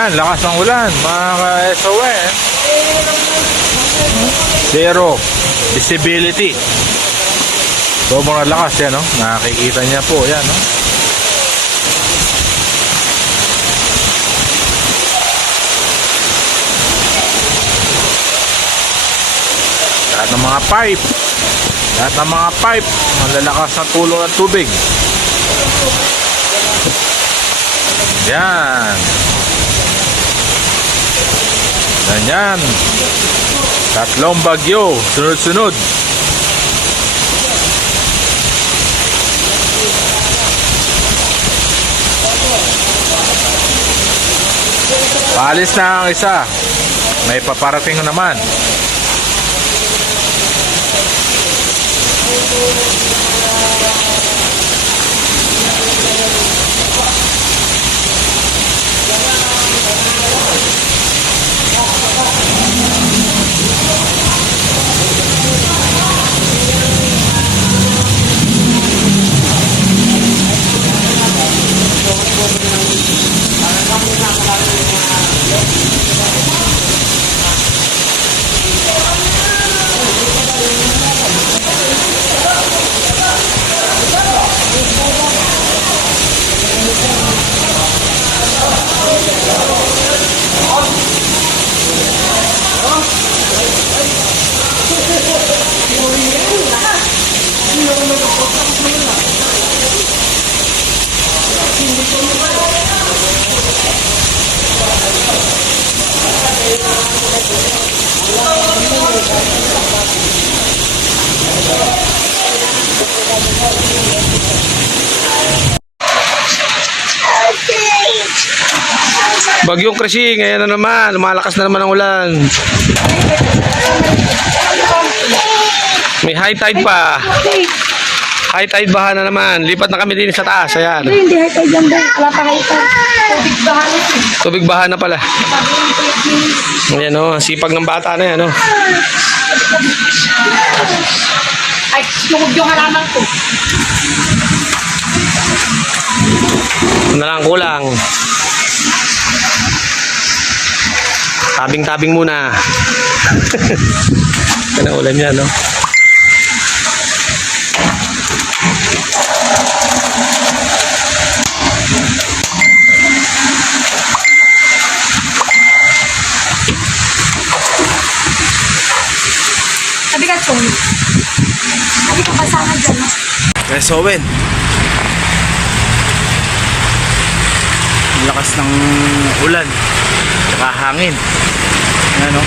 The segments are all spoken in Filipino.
Yan, lakas ng ulan, mga ka-SOE. Zero visibility. Sobrang lakas yan, no? Nakikita niya po, yan, no? Lahat ng mga pipe. Lahat ng mga pipe. Malalakas na tulo ng tubig. Yan. Ganyan. Tatlong bagyo, sunod-sunod. Paalis na ang isa. May paparating na naman. Bagyong Krisi, ngayon na naman, lumalakas na naman ang ulan. May high tide pa. High tide baha na naman. Lipat na kami din sa taas. Ayan. Hindi, tayo dyan ba? Wala pa kayo pa. Tubig bahan. Tubig baha na pala. Ayan o, sipag ng bata na yan o. Ay, tungod yung halaman ko. Na lang kulang. Tabing-tabing muna. Ito na ulan yan, no? Kaya Sowen. Ang lakas ng ulan. Tsaka hangin. Ano?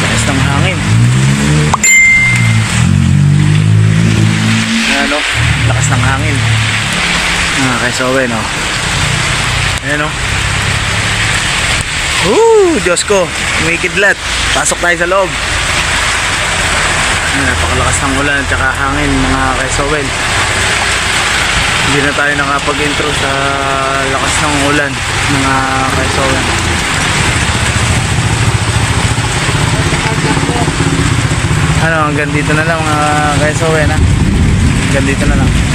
Lakas ng hangin. Ano? Lakas ng hangin. Ah, kay Sowen, oh. Ayan, oh. Woo! Diyos ko, umikidlat. Pasok tayo sa loob. Napakalakas ng ulan at saka hangin mga kaisowel hindi na tayo nakapag-intro sa lakas ng ulan mga kaisowel ano hanggang dito na lang mga kaisowel ha? Hanggang dito na lang